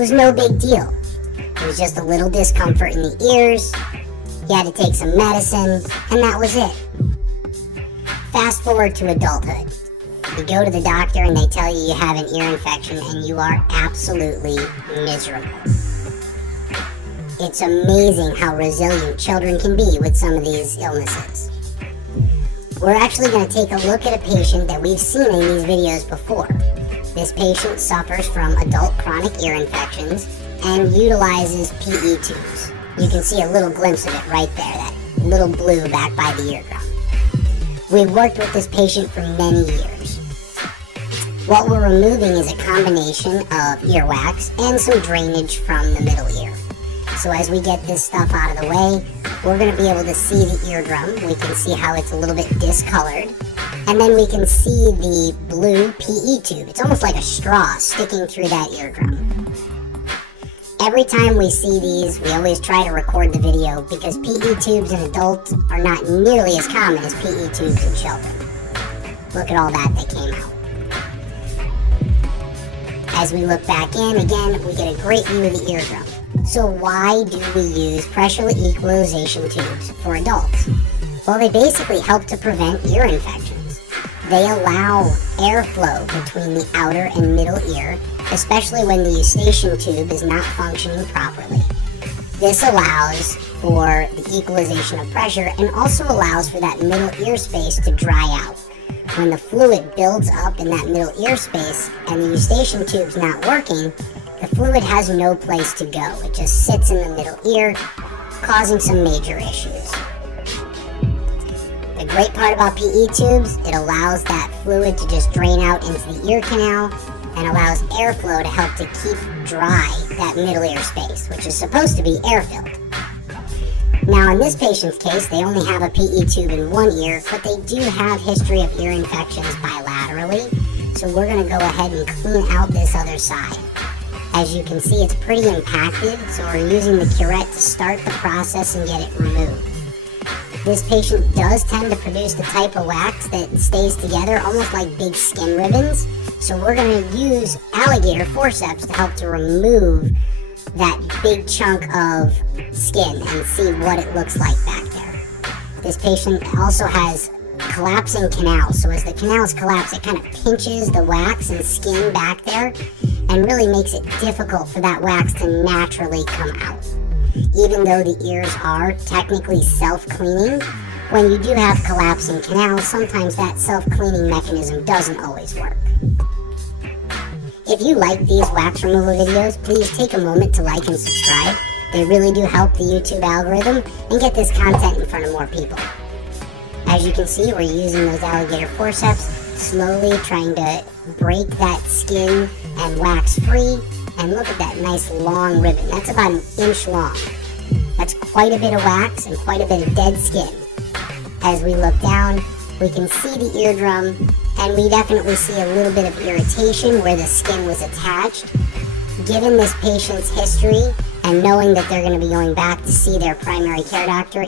was no big deal. It was just a little discomfort in the ears. He had to take some medicine, and that was it. Fast forward to adulthood. You go to the doctor and they tell you you have an ear infection and you are absolutely miserable. It's amazing how resilient children can be with some of these illnesses. We're actually going to take a look at a patient that we've seen in these videos before. This patient suffers from adult chronic ear infections and utilizes PE tubes. You can see a little glimpse of it right there, that little blue back by the eardrum. We've worked with this patient for many years. What we're removing is a combination of earwax and some drainage from the middle ear. So as we get this stuff out of the way, we're going to be able to see the eardrum. We can see how it's a little bit discolored. And then we can see the blue PE tube. It's almost like a straw sticking through that eardrum. Every time we see these, we always try to record the video because PE tubes in adults are not nearly as common as PE tubes in children. Look at all that came out. As we look back in, again, we get a great view of the eardrum. So why do we use pressure equalization tubes for adults? Well, they basically help to prevent ear infections. They allow airflow between the outer and middle ear, especially when the eustachian tube is not functioning properly. This allows for the equalization of pressure and also allows for that middle ear space to dry out. When the fluid builds up in that middle ear space and the eustachian tube's not working, the fluid has no place to go. It just sits in the middle ear, causing some major issues. The great part about PE tubes, it allows that fluid to just drain out into the ear canal and allows airflow to help to keep dry that middle ear space, which is supposed to be air-filled. Now in this patient's case, they only have a PE tube in one ear, but they do have history of ear infections bilaterally, so we're going to go ahead and clean out this other side. As you can see, it's pretty impacted, so we're using the curette to start the process and get it removed. This patient does tend to produce the type of wax that stays together almost like big skin ribbons, so we're going to use alligator forceps to help to remove that big chunk of skin and see what it looks like back there. This patient also has collapsing canals, so as the canals collapse, it kind of pinches the wax and skin back there and really makes it difficult for that wax to naturally come out. Even though the ears are technically self-cleaning, when you do have collapsing canals, sometimes that self-cleaning mechanism doesn't always work. If you like these wax removal videos, please take a moment to like and subscribe. They really do help the YouTube algorithm and get this content in front of more people. As you can see, we're using those alligator forceps, slowly trying to break that skin and wax free. And look at that nice long ribbon. That's about 1 inch long. That's quite a bit of wax and quite a bit of dead skin. As we look down, we can see the eardrum, and we definitely see a little bit of irritation where the skin was attached. Given this patient's history and knowing that they're going to be going back to see their primary care doctor